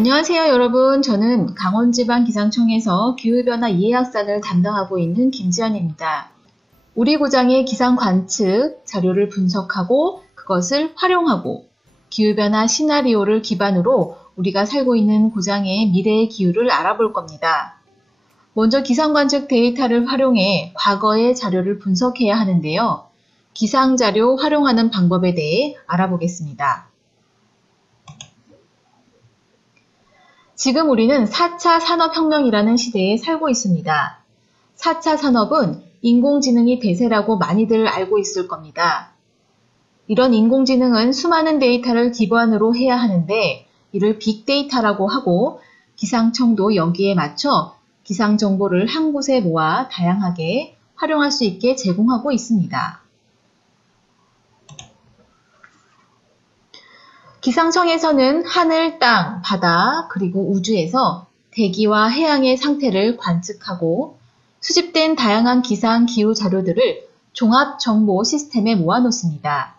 안녕하세요 여러분. 저는 강원지방기상청에서 기후변화 이해학산을 담당하고 있는 김지연입니다. 우리 고장의 기상 관측 자료를 분석하고 그것을 활용하고 기후변화 시나리오를 기반으로 우리가 살고 있는 고장의 미래의 기후를 알아볼 겁니다. 먼저 기상관측 데이터를 활용해 과거의 자료를 분석해야 하는데요. 기상자료 활용하는 방법에 대해 알아보겠습니다. 지금 우리는 4차 산업혁명이라는 시대에 살고 있습니다. 4차 산업은 인공지능이 대세라고 많이들 알고 있을 겁니다. 이런 인공지능은 수많은 데이터를 기반으로 해야 하는데 이를 빅데이터라고 하고 기상청도 여기에 맞춰 기상 정보를 한 곳에 모아 다양하게 활용할 수 있게 제공하고 있습니다. 기상청에서는 하늘, 땅, 바다, 그리고 우주에서 대기와 해양의 상태를 관측하고 수집된 다양한 기상 기후 자료들을 종합정보 시스템에 모아놓습니다.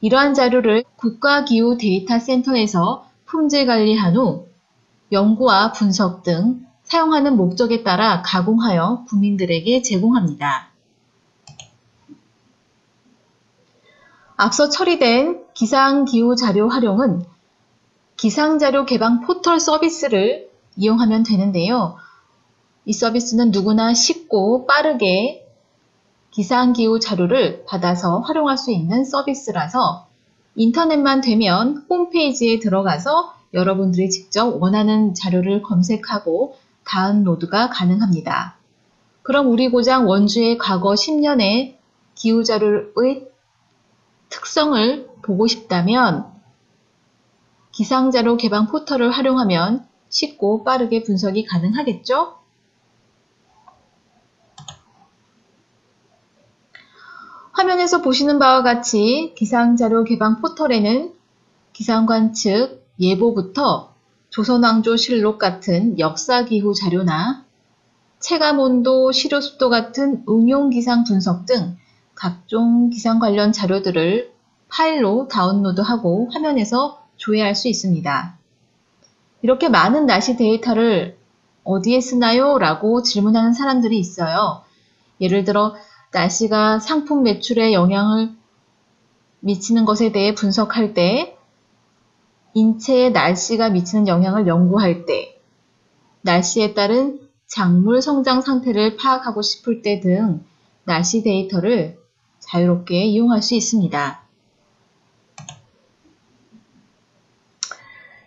이러한 자료를 국가기후데이터센터에서 품질 관리한 후 연구와 분석 등 사용하는 목적에 따라 가공하여 국민들에게 제공합니다. 앞서 처리된 기상기후자료 활용은 기상자료 개방 포털 서비스를 이용하면 되는데요. 이 서비스는 누구나 쉽고 빠르게 기상기후 자료를 받아서 활용할 수 있는 서비스라서 인터넷만 되면 홈페이지에 들어가서 여러분들이 직접 원하는 자료를 검색하고 다운로드가 가능합니다. 그럼 우리 고장 원주의 과거 10년의 기후자료의 특성을 보고 싶다면 기상자료 개방 포털을 활용하면 쉽고 빠르게 분석이 가능하겠죠? 화면에서 보시는 바와 같이 기상자료 개방 포털에는 기상관측, 예보부터 조선왕조실록 같은 역사기후 자료나 체감온도, 시료습도 같은 응용기상 분석 등 각종 기상 관련 자료들을 파일로 다운로드하고 화면에서 조회할 수 있습니다. 이렇게 많은 날씨 데이터를 어디에 쓰나요? 라고 질문하는 사람들이 있어요. 예를 들어 날씨가 상품 매출에 영향을 미치는 것에 대해 분석할 때, 인체에 날씨가 미치는 영향을 연구할 때, 날씨에 따른 작물 성장 상태를 파악하고 싶을 때 등 날씨 데이터를 자유롭게 이용할 수 있습니다.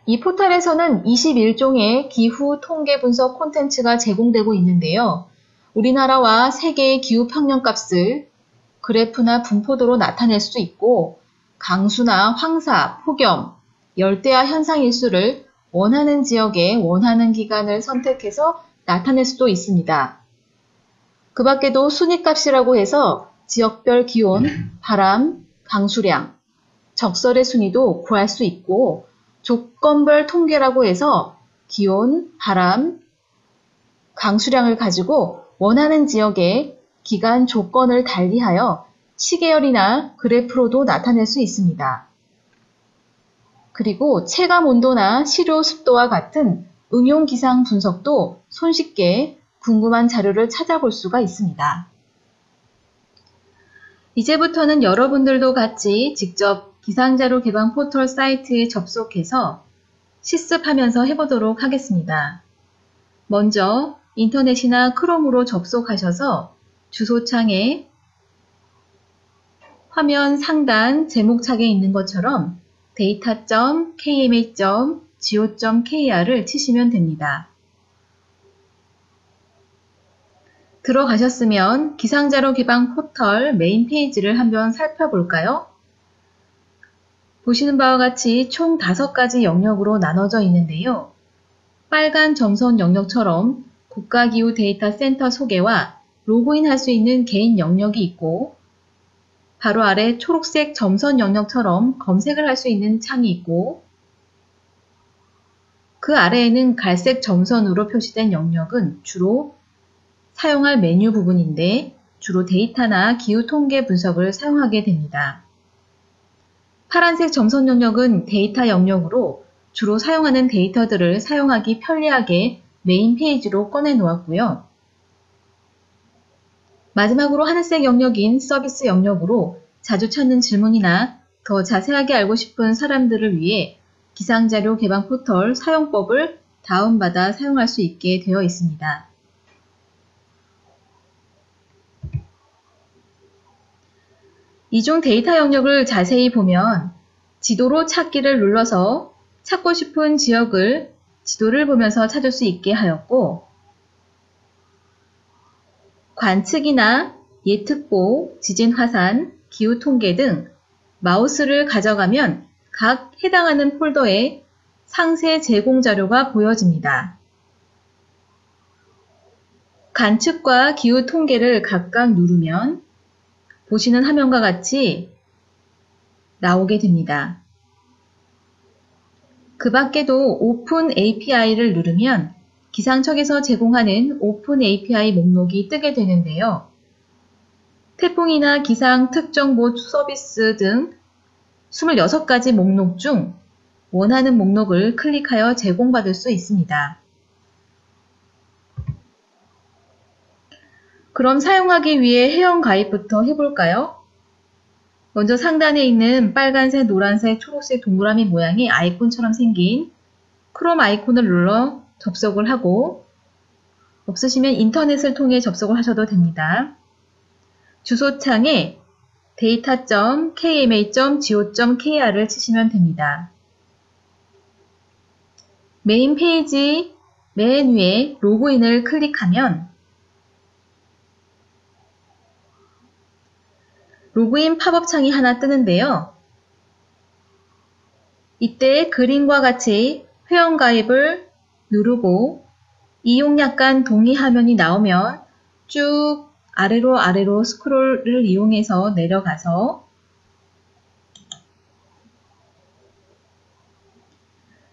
이 포털에서는 21종의 기후 통계 분석 콘텐츠가 제공되고 있는데요. 우리나라와 세계의 기후 평년값을 그래프나 분포도로 나타낼 수도 있고 강수나 황사, 폭염, 열대야 현상 일수를 원하는 지역에 원하는 기간을 선택해서 나타낼 수도 있습니다. 그 밖에도 순위값이라고 해서 지역별 기온, 바람, 강수량, 적설의 순위도 구할 수 있고 조건별 통계라고 해서 기온, 바람, 강수량을 가지고 원하는 지역의 기간 조건을 달리하여 시계열이나 그래프로도 나타낼 수 있습니다. 그리고 체감 온도나 시료 습도와 같은 응용 기상 분석도 손쉽게 궁금한 자료를 찾아볼 수가 있습니다. 이제부터는 여러분들도 같이 직접 기상자료 개방 포털 사이트에 접속해서 실습하면서 해보도록 하겠습니다. 먼저 인터넷이나 크롬으로 접속하셔서 주소창에 화면 상단 제목창에 있는 것처럼 data.kma.go.kr을 치시면 됩니다. 들어가셨으면 기상자료 개방 포털 메인 페이지를 한번 살펴볼까요? 보시는 바와 같이 총 5가지 영역으로 나눠져 있는데요. 빨간 점선 영역처럼 국가기후데이터센터 소개와 로그인할 수 있는 개인 영역이 있고 바로 아래 초록색 점선 영역처럼 검색을 할 수 있는 창이 있고 그 아래에는 갈색 점선으로 표시된 영역은 주로 사용할 메뉴 부분인데 주로 데이터나 기후 통계 분석을 사용하게 됩니다. 파란색 점선 영역은 데이터 영역으로 주로 사용하는 데이터들을 사용하기 편리하게 메인 페이지로 꺼내 놓았고요. 마지막으로 하늘색 영역인 서비스 영역으로 자주 찾는 질문이나 더 자세하게 알고 싶은 사람들을 위해 기상자료 개방 포털 사용법을 다운받아 사용할 수 있게 되어 있습니다. 이중 데이터 영역을 자세히 보면 지도로 찾기를 눌러서 찾고 싶은 지역을 지도를 보면서 찾을 수 있게 하였고, 관측이나 예특보, 지진 화산, 기후 통계 등 마우스를 가져가면 각 해당하는 폴더에 상세 제공 자료가 보여집니다. 관측과 기후 통계를 각각 누르면 보시는 화면과 같이 나오게 됩니다. 그 밖에도 오픈 API를 누르면 기상청에서 제공하는 오픈 API 목록이 뜨게 되는데요. 태풍이나 기상 특정보 서비스 등 26가지 목록 중 원하는 목록을 클릭하여 제공받을 수 있습니다. 그럼 사용하기 위해 회원가입부터 해볼까요? 먼저 상단에 있는 빨간색, 노란색, 초록색 동그라미 모양의 아이콘처럼 생긴 크롬 아이콘을 눌러 접속을 하고, 없으시면 인터넷을 통해 접속을 하셔도 됩니다. 주소창에 data.kma.go.kr을 치시면 됩니다. 메인 페이지 맨 위에 로그인을 클릭하면 로그인 팝업 창이 하나 뜨는데요. 이때 그림과 같이 회원가입을 누르고 이용약관 동의 화면이 나오면 쭉 아래로 스크롤을 이용해서 내려가서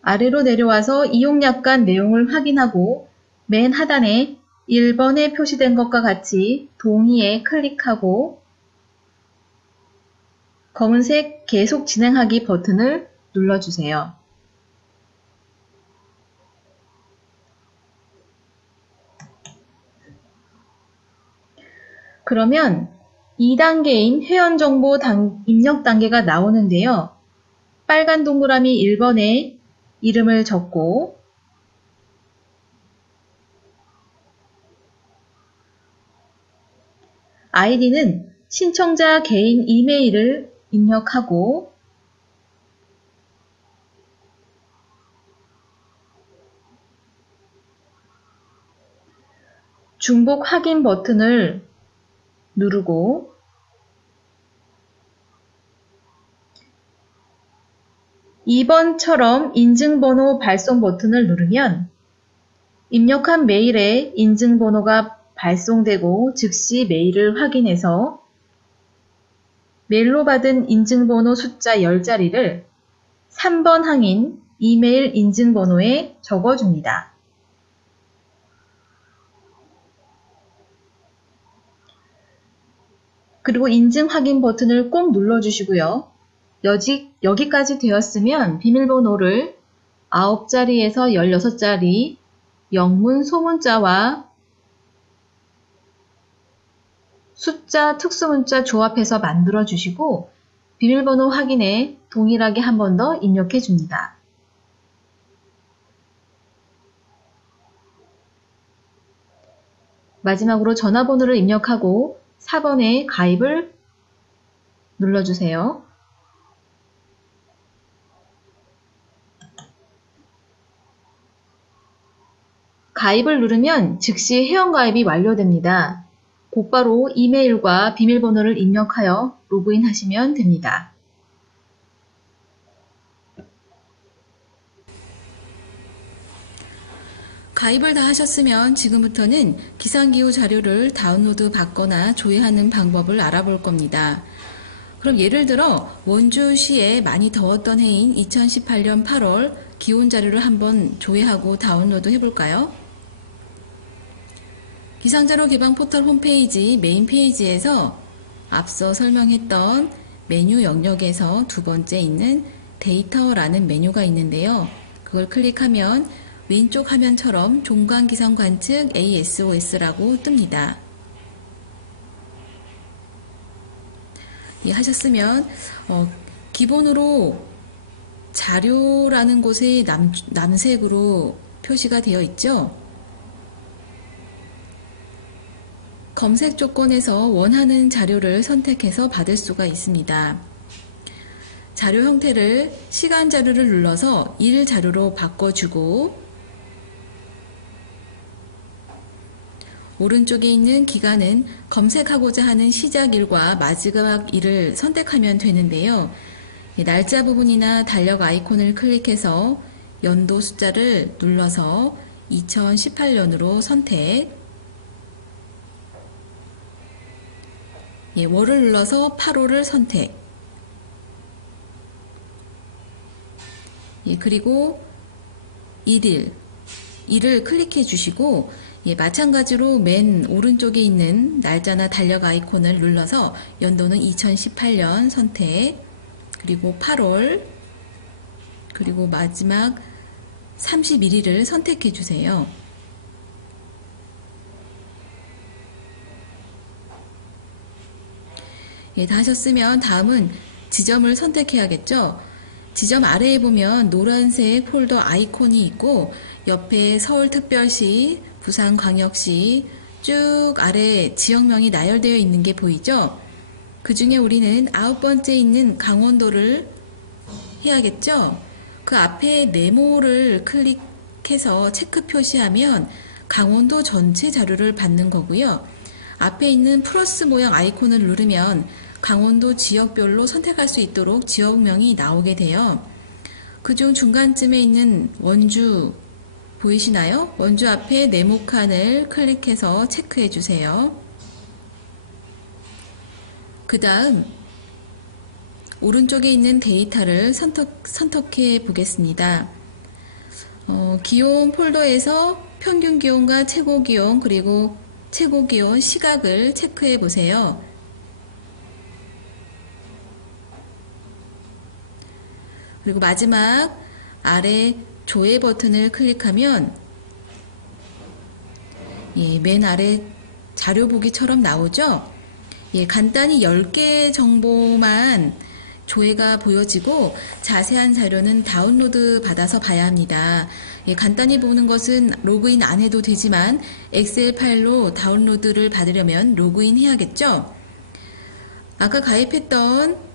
아래로 내려와서 이용약관 내용을 확인하고 맨 하단에 1번에 표시된 것과 같이 동의에 클릭하고 검은색 계속 진행하기 버튼을 눌러주세요. 그러면 2단계인 회원정보 입력 단계가 나오는데요. 빨간 동그라미 1번에 이름을 적고 아이디는 신청자 개인 이메일을 입력하고 중복 확인 버튼을 누르고 (2번처럼) 인증번호 발송 버튼을 누르면 입력한 메일에 인증번호가 발송되고 즉시 메일을 확인해서 메일로 받은 인증번호 숫자 10자리를 3번 항인 이메일 인증번호에 적어줍니다. 그리고 인증 확인 버튼을 꼭 눌러주시고요. 여기까지 되었으면 비밀번호를 9자리에서 16자리 영문 소문자와 숫자 특수문자 조합해서 만들어 주시고 비밀번호 확인에 동일하게 한 번 더 입력해 줍니다. 마지막으로 전화번호를 입력하고 4번에 가입을 눌러주세요. 가입을 누르면 즉시 회원가입이 완료됩니다. 곧바로 이메일과 비밀번호를 입력하여 로그인 하시면 됩니다. 가입을 다 하셨으면 지금부터는 기상기후 자료를 다운로드 받거나 조회하는 방법을 알아볼 겁니다. 그럼 예를 들어 원주시에 많이 더웠던 해인 2018년 8월 기온 자료를 한번 조회하고 다운로드 해볼까요? 기상자료 개방 포털 홈페이지 메인 페이지에서 앞서 설명했던 메뉴 영역에서 두 번째 있는 데이터라는 메뉴가 있는데요. 그걸 클릭하면 왼쪽 화면처럼 종강기상 관측 ASOS라고 뜹니다. 예, 하셨으면 기본으로 자료라는 곳에 남색으로 표시가 되어 있죠. 검색 조건에서 원하는 자료를 선택해서 받을 수가 있습니다. 자료 형태를 시간 자료를 눌러서 일 자료로 바꿔주고, 오른쪽에 있는 기간은 검색하고자 하는 시작일과 마지막일을 선택하면 되는데요. 날짜 부분이나 달력 아이콘을 클릭해서 연도 숫자를 눌러서 2018년으로 선택, 월을 눌러서 8월을 선택, 그리고 일을 클릭해 주시고, 마찬가지로 맨 오른쪽에 있는 날짜나 달력 아이콘을 눌러서 연도는 2018년 선택, 그리고 8월, 그리고 마지막 31일을 선택해 주세요. 다 하셨으면 다음은 지점을 선택해야겠죠. 지점 아래에 보면 노란색 폴더 아이콘이 있고, 옆에 서울특별시, 부산광역시 쭉 아래 지역명이 나열되어 있는 게 보이죠? 그 중에 우리는 9번째 있는 강원도를 해야겠죠? 그 앞에 네모를 클릭해서 체크 표시하면 강원도 전체 자료를 받는 거고요. 앞에 있는 플러스 모양 아이콘을 누르면 강원도 지역별로 선택할 수 있도록 지역명이 나오게 돼요. 그중 중간쯤에 있는 원주 보이시나요? 원주 앞에 네모칸을 클릭해서 체크해 주세요. 그 다음 오른쪽에 있는 데이터를 선택해 보겠습니다. 기온 폴더에서 평균 기온과 최고 기온, 그리고 최고 기온 시각을 체크해 보세요. 그리고 마지막 아래 조회 버튼을 클릭하면 맨 아래 자료 보기처럼 나오죠. 간단히 10개 정보만 조회가 보여지고 자세한 자료는 다운로드 받아서 봐야 합니다. 간단히 보는 것은 로그인 안 해도 되지만 엑셀 파일로 다운로드를 받으려면 로그인 해야겠죠. 아까 가입했던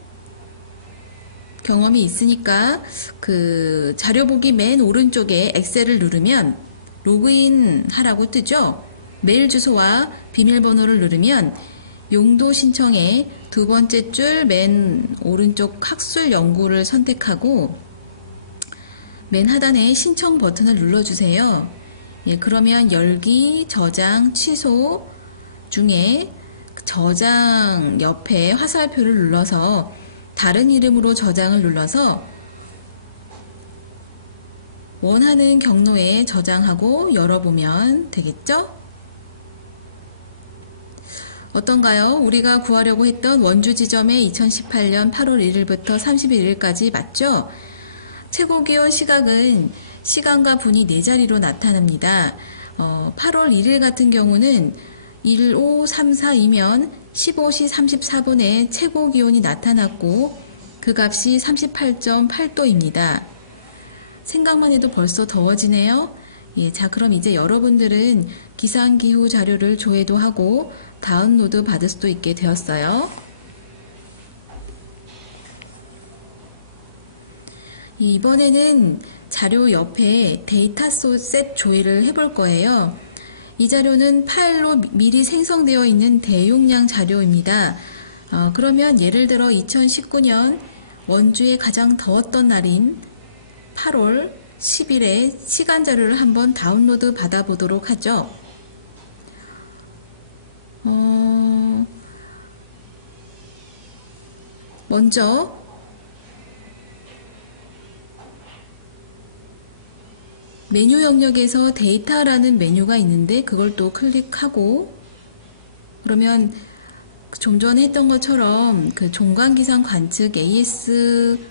경험이 있으니까 그 자료 보기 맨 오른쪽에 엑셀을 누르면 로그인 하라고 뜨죠. 메일 주소와 비밀번호를 누르면 용도 신청에 두 번째 줄 맨 오른쪽 학술 연구를 선택하고 맨 하단에 신청 버튼을 눌러주세요. 그러면 열기, 저장, 취소 중에 저장 옆에 화살표를 눌러서 다른 이름으로 저장을 눌러서 원하는 경로에 저장하고 열어보면 되겠죠? 어떤가요? 우리가 구하려고 했던 원주 지점의 2018년 8월 1일부터 31일까지 맞죠? 최고기온 시각은 시간과 분이 4자리로 나타납니다. 8월 1일 같은 경우는 1534이면 15시 34분에 최고 기온이 나타났고 그 값이 38.8도입니다. 생각만 해도 벌써 더워지네요. 자, 그럼 이제 여러분들은 기상기후 자료를 조회도 하고 다운로드 받을 수도 있게 되었어요. 이번에는 자료 옆에 데이터 셋 조회를 해볼 거예요. 이 자료는 파일로 미리 생성되어 있는 대용량 자료입니다. 그러면 예를 들어 2019년 원주의 가장 더웠던 날인 8월 10일에 시간 자료를 한번 다운로드 받아보도록 하죠. 먼저 메뉴 영역에서 데이터라는 메뉴가 있는데 그걸 또 클릭하고 그러면 좀 전에 했던 것처럼 그 종강기상 관측 ASOS라고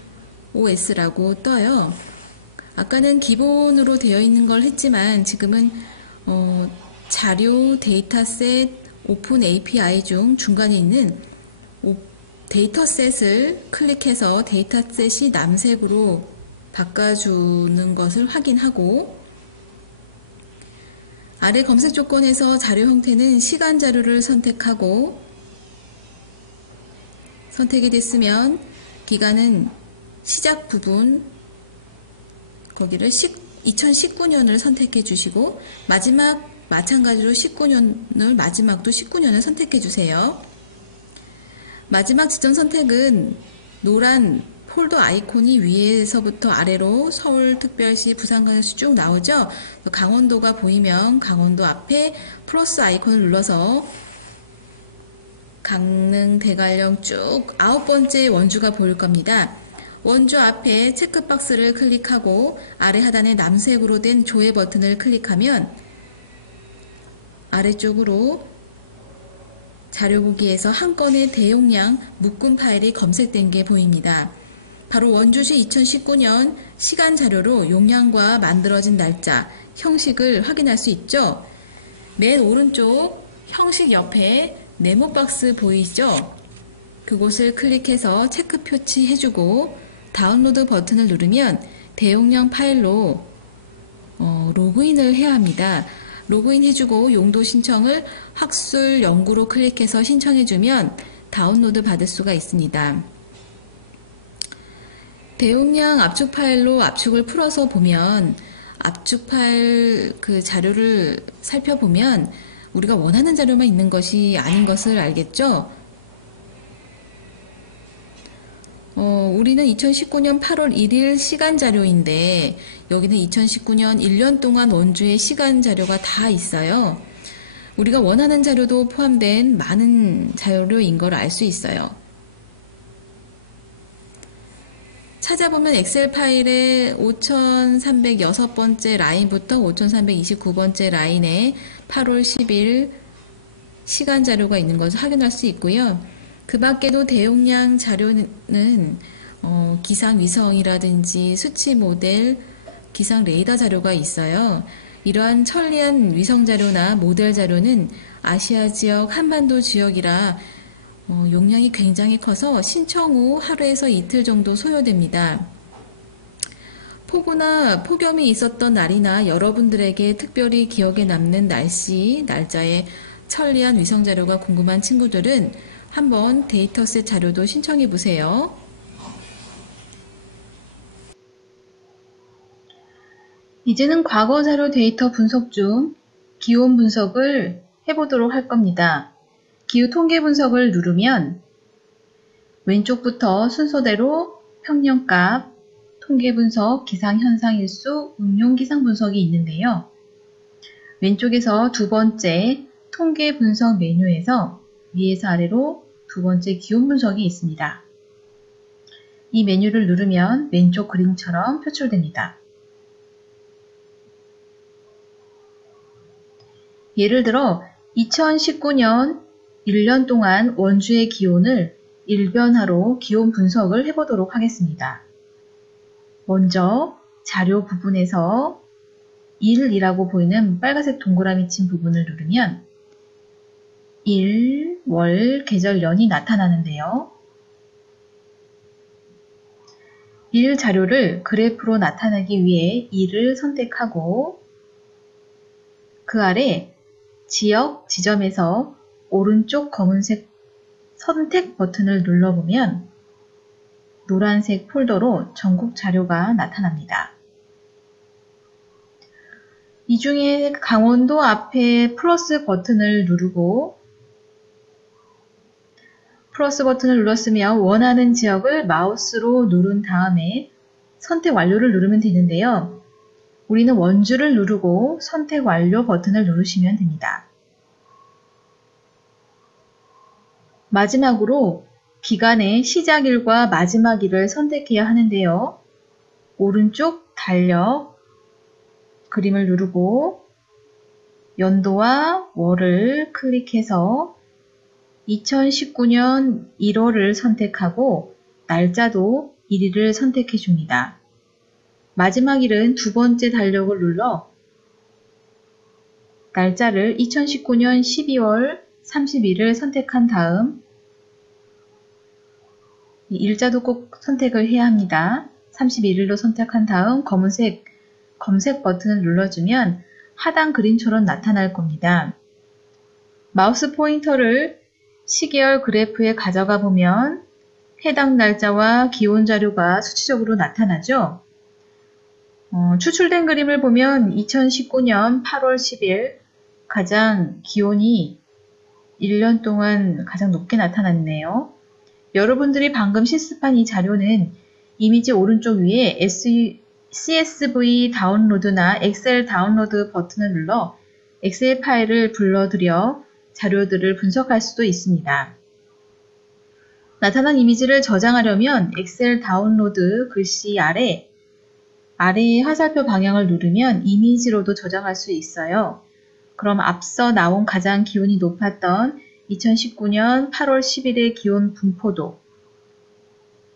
떠요. 아까는 기본으로 되어 있는 걸 했지만 지금은 자료, 데이터셋, 오픈 API 중 중간에 있는 데이터셋을 클릭해서 데이터셋이 남색으로 바꿔주는 것을 확인하고, 아래 검색 조건에서 자료 형태는 시간 자료를 선택하고, 선택이 됐으면 기간은 시작 부분, 거기를 2019년을 선택해 주시고, 마찬가지로 19년을, 마지막도 19년을 선택해 주세요. 마지막 지점 선택은 노란 폴더 아이콘이 위에서부터 아래로 서울특별시, 부산광역시 쭉 나오죠. 강원도가 보이면 강원도 앞에 플러스 아이콘을 눌러서 강릉, 대관령 쭉 9번째 원주가 보일 겁니다. 원주 앞에 체크박스를 클릭하고 아래 하단에 남색으로 된 조회 버튼을 클릭하면 아래쪽으로 자료 보기에서 한 건의 대용량 묶음 파일이 검색된 게 보입니다. 바로 원주시 2019년 시간 자료로 용량과 만들어진 날짜, 형식을 확인할 수 있죠. 맨 오른쪽 형식 옆에 네모박스 보이죠? 그곳을 클릭해서 체크 표시해주고 다운로드 버튼을 누르면 대용량 파일로 로그인을 해야 합니다. 로그인 해주고 용도 신청을 학술 연구로 클릭해서 신청해주면 다운로드 받을 수가 있습니다. 대용량 압축 파일로 압축을 풀어서 보면 압축 파일 그 자료를 살펴보면 우리가 원하는 자료만 있는 것이 아닌 것을 알겠죠? 우리는 2019년 8월 1일 시간 자료인데 여기는 2019년 1년 동안 원주의 시간 자료가 다 있어요. 우리가 원하는 자료도 포함된 많은 자료인 걸 알 수 있어요. 찾아보면 엑셀 파일에 5306번째 라인부터 5329번째 라인에 8월 10일 시간 자료가 있는 것을 확인할 수 있고요. 그 밖에도 대용량 자료는 기상 위성이라든지 수치 모델, 기상 레이더 자료가 있어요. 이러한 천리안 위성 자료나 모델 자료는 아시아 지역, 한반도 지역이라 용량이 굉장히 커서 신청 후 하루에서 이틀 정도 소요됩니다. 폭우나 폭염이 있었던 날이나 여러분들에게 특별히 기억에 남는 날짜의 천리안 위성 자료가 궁금한 친구들은 한번 데이터셋 자료도 신청해 보세요. 이제는 과거 자료 데이터 분석 중 기온 분석을 해보도록 할 겁니다. 기후 통계 분석을 누르면 왼쪽부터 순서대로 평년값, 통계 분석, 기상 현상 일수, 응용 기상 분석이 있는데요. 왼쪽에서 두 번째 통계 분석 메뉴에서 위에서 아래로 두 번째 기온 분석이 있습니다. 이 메뉴를 누르면 왼쪽 그림처럼 표출됩니다. 예를 들어 2019년 1년 동안 원주의 기온을 일변화로 기온 분석을 해보도록 하겠습니다. 먼저 자료 부분에서 1이라고 보이는 빨간색 동그라미 친 부분을 누르면 일, 월, 계절, 년이 나타나는데요. 일 자료를 그래프로 나타내기 위해 1을 선택하고 그 아래 지역, 지점에서 오른쪽 검은색 선택 버튼을 눌러보면 노란색 폴더로 전국 자료가 나타납니다. 이 중에 강원도 앞에 플러스 버튼을 누르고 플러스 버튼을 눌렀으면 원하는 지역을 마우스로 누른 다음에 선택 완료를 누르면 되는데요. 우리는 원주를 누르고 선택 완료 버튼을 누르시면 됩니다. 마지막으로 기간의 시작일과 마지막일을 선택해야 하는데요. 오른쪽 달력 그림을 누르고 연도와 월을 클릭해서 2019년 1월을 선택하고 날짜도 1일을 선택해 줍니다. 마지막 일은 두 번째 달력을 눌러 날짜를 2019년 12월 30일을 선택한 다음 일자도 꼭 선택을 해야 합니다. 31일로 선택한 다음 검은색 검색 버튼을 눌러주면 하단 그림처럼 나타날 겁니다. 마우스 포인터를 시계열 그래프에 가져가 보면 해당 날짜와 기온 자료가 수치적으로 나타나죠. 추출된 그림을 보면 2019년 8월 10일 가장 기온이 1년 동안 가장 높게 나타났네요. 여러분들이 방금 실습한 이 자료는 이미지 오른쪽 위에 CSV 다운로드나 엑셀 다운로드 버튼을 눌러 엑셀 파일을 불러들여 자료들을 분석할 수도 있습니다. 나타난 이미지를 저장하려면 엑셀 다운로드 글씨 아래의 화살표 방향을 누르면 이미지로도 저장할 수 있어요. 그럼 앞서 나온 가장 기온이 높았던 2019년 8월 10일의 기온 분포도,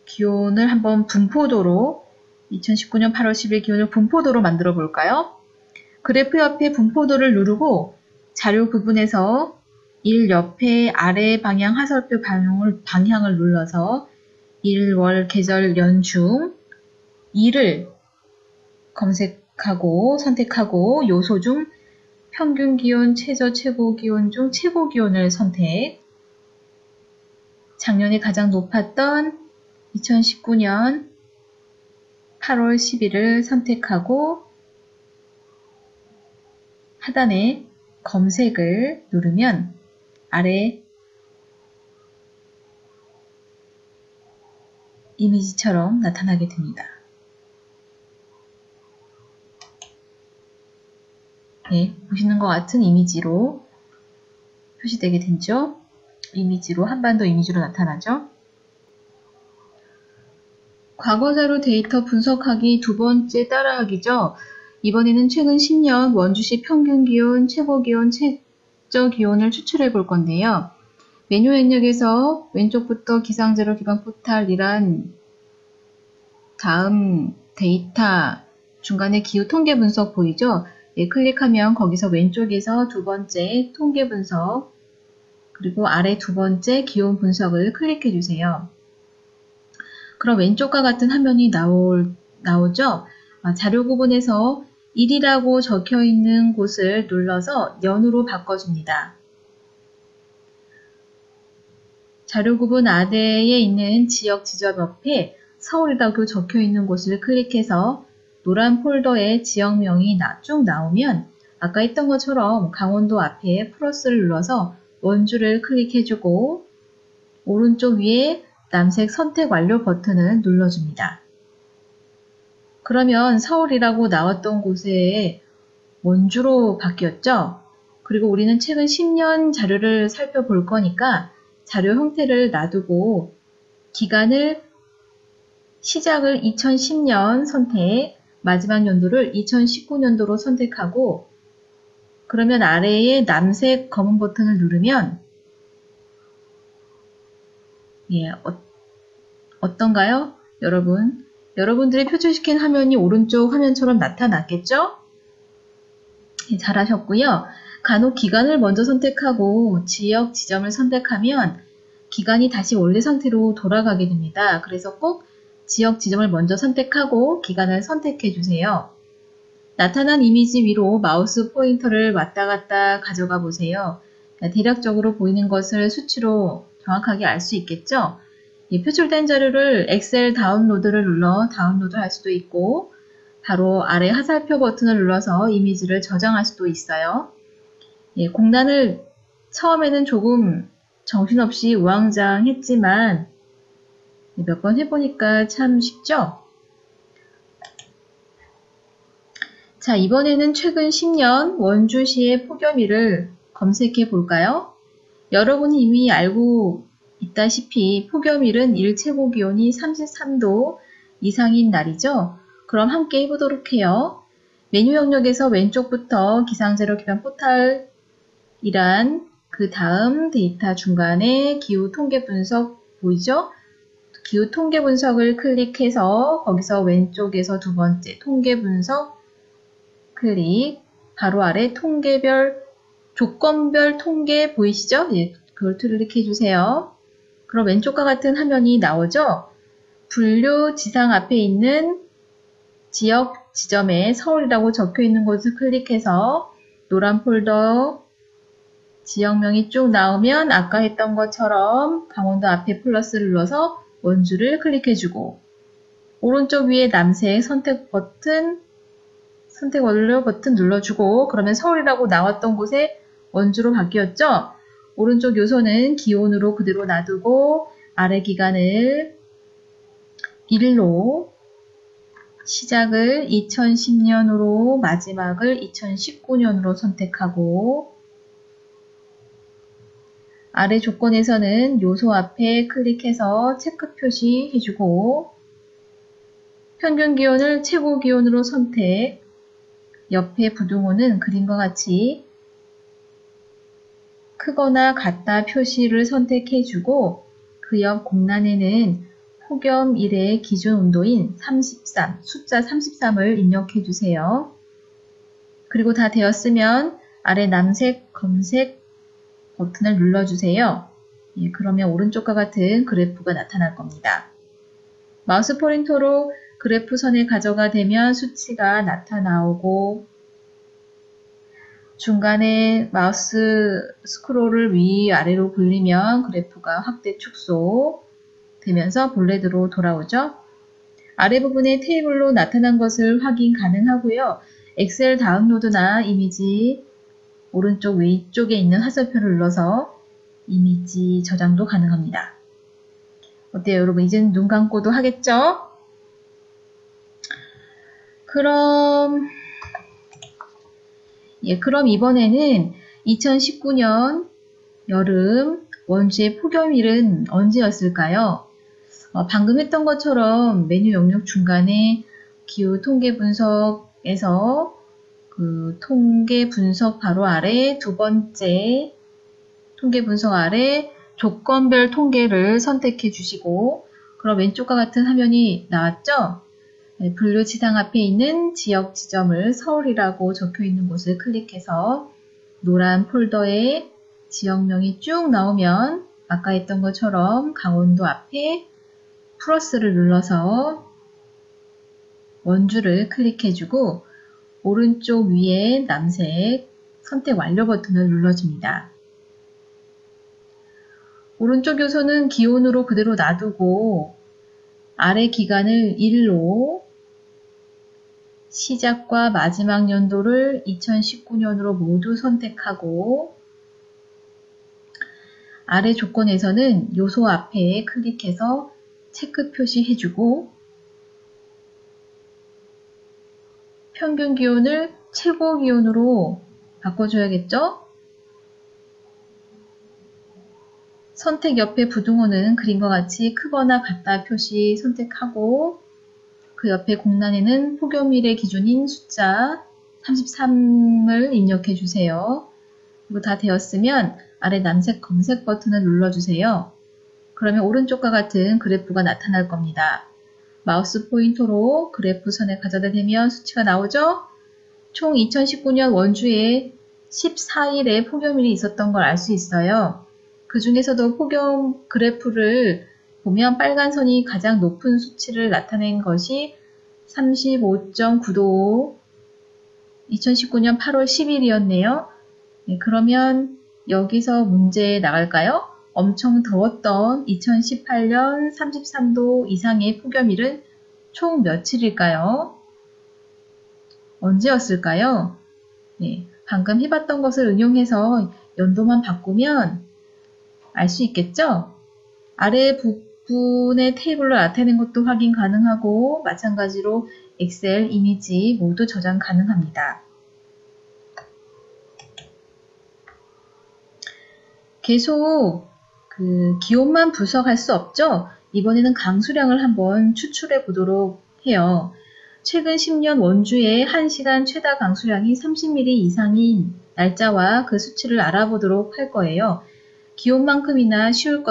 기온을 한번 분포도로 2019년 8월 10일 기온을 분포도로 만들어 볼까요? 그래프 옆에 분포도를 누르고 자료 부분에서 1 옆에 아래 방향 화살표 방향을 눌러서 일, 월, 계절, 연 중 2를 검색하고 선택하고 요소 중 평균 기온, 최저, 최고 기온 중 최고 기온을 선택. 작년에 가장 높았던 2019년 8월 10일을 선택하고 하단에 검색을 누르면 아래 이미지처럼 나타나게 됩니다. 네, 보시는 것 같은 이미지로 표시되게 되죠. 이미지로 한반도 이미지로 나타나죠. 과거자료 데이터 분석하기 두 번째 따라하기죠. 이번에는 최근 10년 원주시 평균 기온, 최고 기온, 최저 기온을 추출해 볼 건데요. 메뉴 영역에서 왼쪽부터 기상자료 기반 포탈이란 다음 데이터 중간에 기후 통계 분석 보이죠? 네, 클릭하면 거기서 왼쪽에서 두 번째 통계 분석 그리고 아래 두 번째 기온 분석을 클릭해 주세요. 그럼 왼쪽과 같은 화면이 나오죠? 자료 구분에서 1이라고 적혀 있는 곳을 눌러서 연으로 바꿔줍니다. 자료 구분 아래에 있는 지역 지점 옆에 서울이라고 적혀 있는 곳을 클릭해서 노란 폴더에 지역명이 쭉 나오면 아까 했던 것처럼 강원도 앞에 플러스를 눌러서 원주를 클릭해주고 오른쪽 위에 남색 선택 완료 버튼을 눌러줍니다. 그러면 서울이라고 나왔던 곳에 원주로 바뀌었죠? 그리고 우리는 최근 10년 자료를 살펴볼 거니까 자료 형태를 놔두고 기간을 시작을 2010년 선택, 마지막 연도를 2019년도로 선택하고 그러면 아래에 남색 검은 버튼을 누르면 어떤가요? 여러분들이 표출시킨 화면이 오른쪽 화면처럼 나타났겠죠? 잘하셨고요. 간혹 기간을 먼저 선택하고 지역 지점을 선택하면 기간이 다시 원래 상태로 돌아가게 됩니다. 그래서 꼭 지역 지점을 먼저 선택하고 기간을 선택해 주세요. 나타난 이미지 위로 마우스 포인터를 왔다 갔다 가져가 보세요. 대략적으로 보이는 것을 수치로 정확하게 알 수 있겠죠? 표출된 자료를 엑셀 다운로드를 눌러 다운로드할 수도 있고 바로 아래 화살표 버튼을 눌러서 이미지를 저장할 수도 있어요. 공란을 처음에는 조금 정신없이 우왕좌왕했지만 몇 번 해보니까 참 쉽죠? 자, 이번에는 최근 10년 원주시의 폭염일을 검색해 볼까요? 여러분이 이미 알고 있다시피 폭염일은 일 최고 기온이 33도 이상인 날이죠? 그럼 함께 해보도록 해요. 메뉴 영역에서 왼쪽부터 기상자료 기반 포탈이란 그 다음 데이터 중간에 기후 통계 분석 보이죠? 기후 통계 분석을 클릭해서 거기서 왼쪽에서 두 번째 통계 분석 클릭, 바로 아래 통계별, 조건별 통계 보이시죠? 예, 그걸 클릭해 주세요. 그럼 왼쪽과 같은 화면이 나오죠? 분류 지상 앞에 있는 지역 지점에 서울이라고 적혀 있는 곳을 클릭해서 노란 폴더 지역명이 쭉 나오면 아까 했던 것처럼 강원도 앞에 플러스를 눌러서 원주를 클릭해주고 오른쪽 위에 남색 선택 버튼, 선택 완료 버튼 눌러주고 그러면 서울이라고 나왔던 곳에 원주로 바뀌었죠? 오른쪽 요소는 기온으로 그대로 놔두고 아래 기간을 1로 시작을 2010년으로 마지막을 2019년으로 선택하고 아래 조건에서는 요소 앞에 클릭해서 체크 표시해주고 평균 기온을 최고 기온으로 선택, 옆에 부등호는 그림과 같이 크거나 같다 표시를 선택해주고 그 옆 공란에는 폭염 1의 기준 온도인 33, 숫자 33을 입력해주세요. 그리고 다 되었으면 아래 남색, 검색 버튼을 눌러주세요. 예, 그러면 오른쪽과 같은 그래프가 나타날 겁니다. 마우스 포인터로 그래프 선에 가져가 되면 수치가 나타나오고 중간에 마우스 스크롤을 위아래로 굴리면 그래프가 확대 축소 되면서 본래대로 돌아오죠. 아래 부분에 테이블로 나타난 것을 확인 가능하고요. 엑셀 다운로드나 이미지 오른쪽 위쪽에 있는 화살표를 눌러서 이미지 저장도 가능합니다. 어때요, 여러분? 이제는 눈 감고도 하겠죠? 그럼 이번에는 2019년 여름 원주의 폭염일은 언제였을까요? 방금 했던 것처럼 메뉴 영역 중간에 기후 통계 분석에서 그 통계 분석 바로 아래 두 번째 통계 분석 아래 조건별 통계를 선택해 주시고 그럼 왼쪽과 같은 화면이 나왔죠? 네, 분류 지상 앞에 있는 지역 지점을 서울이라고 적혀 있는 곳을 클릭해서 노란 폴더에 지역명이 쭉 나오면 아까 했던 것처럼 강원도 앞에 플러스를 눌러서 원주를 클릭해주고 오른쪽 위에 남색 선택 완료 버튼을 눌러줍니다. 오른쪽 요소는 기온으로 그대로 놔두고 아래 기간을 1로 시작과 마지막 연도를 2019년으로 모두 선택하고 아래 조건에서는 요소 앞에 클릭해서 체크 표시해주고 평균 기온을 최고 기온으로 바꿔줘야겠죠? 선택 옆에 부등호는 그림과 같이 크거나 같다 표시 선택하고 그 옆에 공란에는 폭염일의 기준인 숫자 33을 입력해 주세요. 그리고 다 되었으면 아래 남색 검색 버튼을 눌러주세요. 그러면 오른쪽과 같은 그래프가 나타날 겁니다. 마우스 포인터로 그래프 선에 가져다 대면 수치가 나오죠? 총 2019년 원주에 14일에 폭염일이 있었던 걸 알 수 있어요. 그 중에서도 폭염 그래프를 보면 빨간 선이 가장 높은 수치를 나타낸 것이 35.9도 2019년 8월 10일이었네요. 네, 그러면 여기서 문제 나갈까요? 엄청 더웠던 2018년 33도 이상의 폭염일은 총 며칠일까요? 언제였을까요? 네, 방금 해봤던 것을 응용해서 연도만 바꾸면 알 수 있겠죠? 아래 부분의 테이블로 나타낸 것도 확인 가능하고 마찬가지로 엑셀, 이미지 모두 저장 가능합니다. 계속 기온만 분석할 수 없죠? 이번에는 강수량을 한번 추출해 보도록 해요. 최근 10년 원주의 1시간 최다 강수량이 30mm 이상인 날짜와 그 수치를 알아보도록 할 거예요. 기온만큼이나 쉬울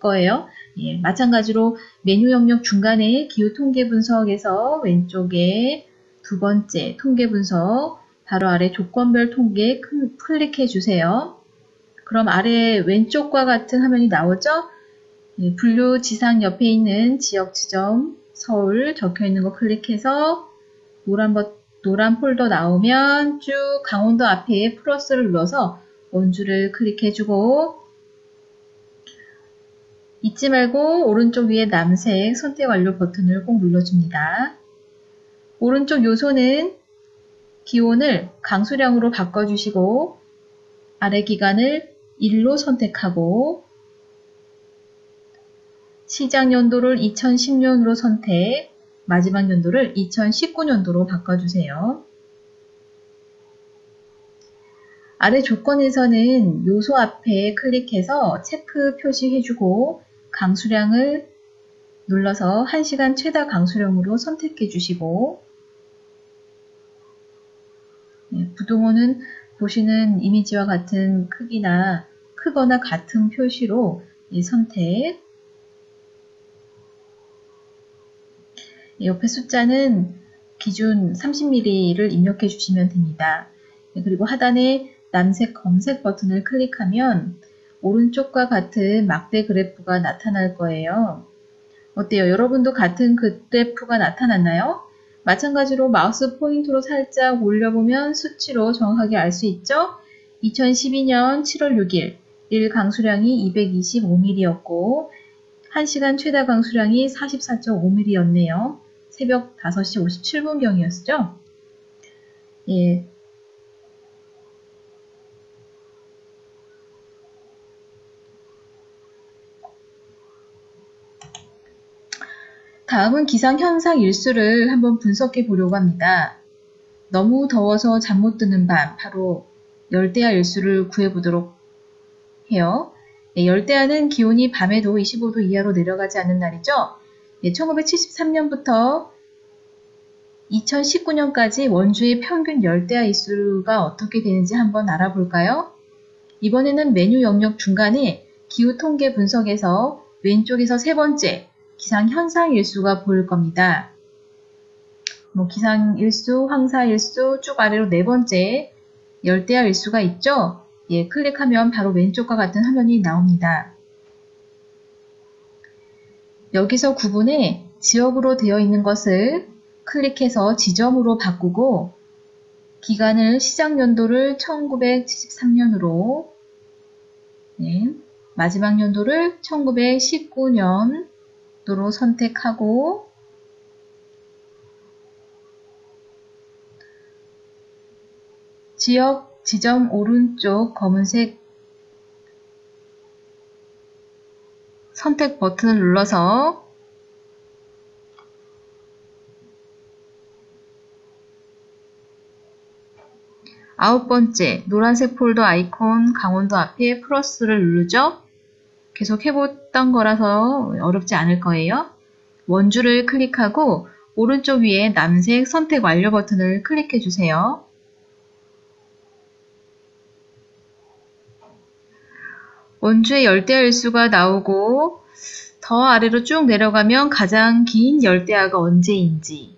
거예요. 예, 마찬가지로 메뉴 영역 중간에 기후 통계 분석에서 왼쪽에 두 번째 통계 분석, 바로 아래 조건별 통계 클릭해 주세요. 그럼 아래 왼쪽과 같은 화면이 나오죠? 예, 분류 지상 옆에 있는 지역 지점 서울 적혀 있는 거 클릭해서 노란 폴더 나오면 쭉 강원도 앞에 플러스를 눌러서 원주를 클릭해주고, 잊지 말고 오른쪽 위에 남색 선택 완료 버튼을 꼭 눌러줍니다. 오른쪽 요소는 기온을 강수량으로 바꿔주시고 아래 기간을 1로 선택하고 시작 연도를 2010년으로 선택, 마지막 연도를 2019년도로 바꿔주세요. 아래 조건에서는 요소 앞에 클릭해서 체크 표시해주고 강수량을 눌러서 1시간 최다 강수량으로 선택해 주시고, 부동호는 보시는 이미지와 같은 크기나 크거나 같은 표시로 선택, 옆에 숫자는 기준 30mm를 입력해 주시면 됩니다. 그리고 하단에 남색 검색 버튼을 클릭하면 오른쪽과 같은 막대 그래프가 나타날 거예요. 어때요? 여러분도 같은 그래프가 나타났나요? 마찬가지로 마우스 포인트로 살짝 올려보면 수치로 정확하게 알 수 있죠? 2012년 7월 6일 1 강수량이 225mm였고 1시간 최다 강수량이 44.5mm였네요. 새벽 5시 57분경이었죠? 예. 다음은 기상현상 일수를 한번 분석해 보려고 합니다. 너무 더워서 잠 못 드는 밤, 바로 열대야 일수를 구해보도록 해요. 열대야는 기온이 밤에도 25도 이하로 내려가지 않는 날이죠. 1973년부터 2019년까지 원주의 평균 열대야 일수가 어떻게 되는지 한번 알아볼까요? 이번에는 메뉴 영역 중간에 기후 통계 분석에서 왼쪽에서 세 번째 기상현상 일수가 보일 겁니다. 기상일수, 황사일수 쭉 아래로 네 번째 열대야 일수가 있죠? 예, 클릭하면 바로 왼쪽과 같은 화면이 나옵니다. 여기서 구분에 지역으로 되어 있는 것을 클릭해서 지점으로 바꾸고 기간을 시작 연도를 1973년으로, 마지막 연도를 1919년도로 선택하고 지역 지점 오른쪽 검은색 선택 버튼을 눌러서 아홉 번째 노란색 폴더 아이콘 강원도 앞에 플러스를 누르죠. 계속 해봤던 거라서 어렵지 않을 거예요. 원주를 클릭하고 오른쪽 위에 남색 선택 완료 버튼을 클릭해 주세요. 원주의 열대야 일수가 나오고 더 아래로 쭉 내려가면 가장 긴 열대야가 언제인지,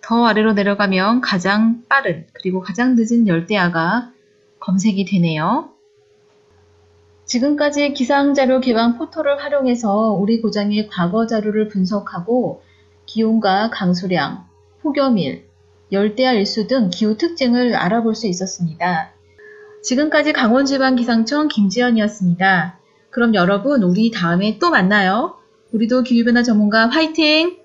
더 아래로 내려가면 가장 빠른 그리고 가장 늦은 열대야가 검색이 되네요. 지금까지 기상자료 개방 포털을 활용해서 우리 고장의 과거 자료를 분석하고 기온과 강수량, 폭염일, 열대야 일수 등 기후 특징을 알아볼 수 있었습니다. 지금까지 강원지방기상청 김지연이었습니다. 그럼 여러분, 우리 다음에 또 만나요. 우리도 기후변화 전문가 화이팅!